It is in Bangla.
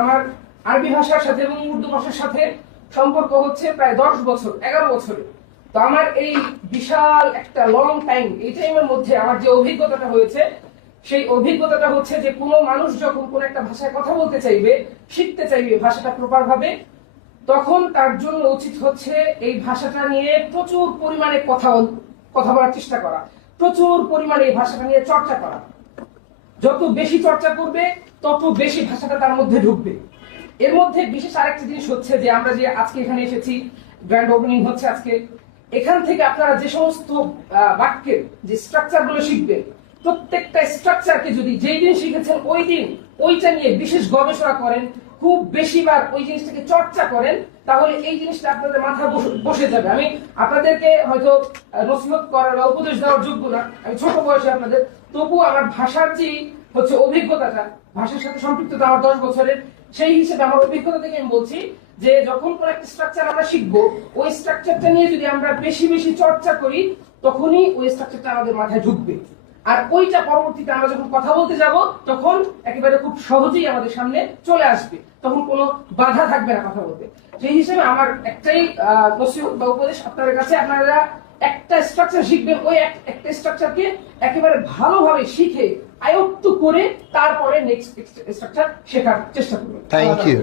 আমার আরবি ভাষার সাথে এবং উর্দু ভাষার সাথে সম্পর্ক হচ্ছে প্রায় 10 বছর 11 বছরে। তো আমার এই বিশাল একটা লং টাইম, এই টাইমের মধ্যে আমার যে অভিজ্ঞতাটা হয়েছে, সেই অভিজ্ঞতাটা হচ্ছে যে কোনো মানুষ যখন কোন একটা ভাষায় কথা বলতে চাইবে, শিখতে চাইবে ভাষাটা প্রপার ভাবে, তখন তার জন্য উচিত হচ্ছে এই ভাষাটা নিয়ে প্রচুর পরিমাণে কথা বলার চেষ্টা করা, প্রচুর পরিমাণে এই ভাষাটা নিয়ে চর্চা করা। যত বেশি চর্চা করবে তত বেশি ভাষাটা তার মধ্যে ঢুকবে। এর মধ্যে বিশেষ আরেকটা জিনিস হচ্ছে যে আমরা যে আজকে এখানে এসেছি, গ্র্যান্ড ওপেনিং হচ্ছে আজকে, এখান থেকে আপনারা যে সমস্ত বাক্যের যে স্ট্রাকচার গুলো শিখবেন, প্রত্যেকটা স্ট্রাকচারকে যদি যেই দিন শিখেছেন ওই দিন ওইটা নিয়ে বিশেষ গবেষণা করেন, খুব বেশিবার ওই জিনিসটাকে চর্চা করেন, তাহলে এই জিনিসটা আপনাদের মাথায় বসে যাবে। আমি আপনাদেরকে হয়তো নসিহত করার বা উপদেশ দেওয়ার যোগ্য না, আমি ছোট বয়সে আপনাদের, তবু আমার ভাষার যে হচ্ছে অভিজ্ঞতাটা, ভাষার সাথে সম্পৃক্ততা আমার 10 বছরের, সেই হিসেবে আমার অভিজ্ঞতা থেকে আমি বলছি যে যখন কোন একটা স্ট্রাকচার আমরা শিখবো, ওই স্ট্রাকচারটা নিয়ে যদি আমরা বেশি বেশি চর্চা করি, তখনই ওই স্ট্রাকচারটা আমাদের মাথায় ঢুকবে। আর ওইটা পরবর্তীতে আমরা যখন কথা বলতে যাব, তখন একেবারে খুব সহজেই আমাদের সামনে চলে আসবে, তখন কোনো বাধা থাকবে না কথা বলতে। সেই হিসেবে আমার একটাই নসিহত বা উপদেশ আপনাদের কাছে, আপনারা একটা স্ট্রাকচার শিখবেন, ওই একটা স্ট্রাকচারকে একেবারে ভালোভাবে শিখে আয়ত্ত করে তারপরে নেক্সট স্ট্রাকচার শেখার চেষ্টা করবেন। Thank you.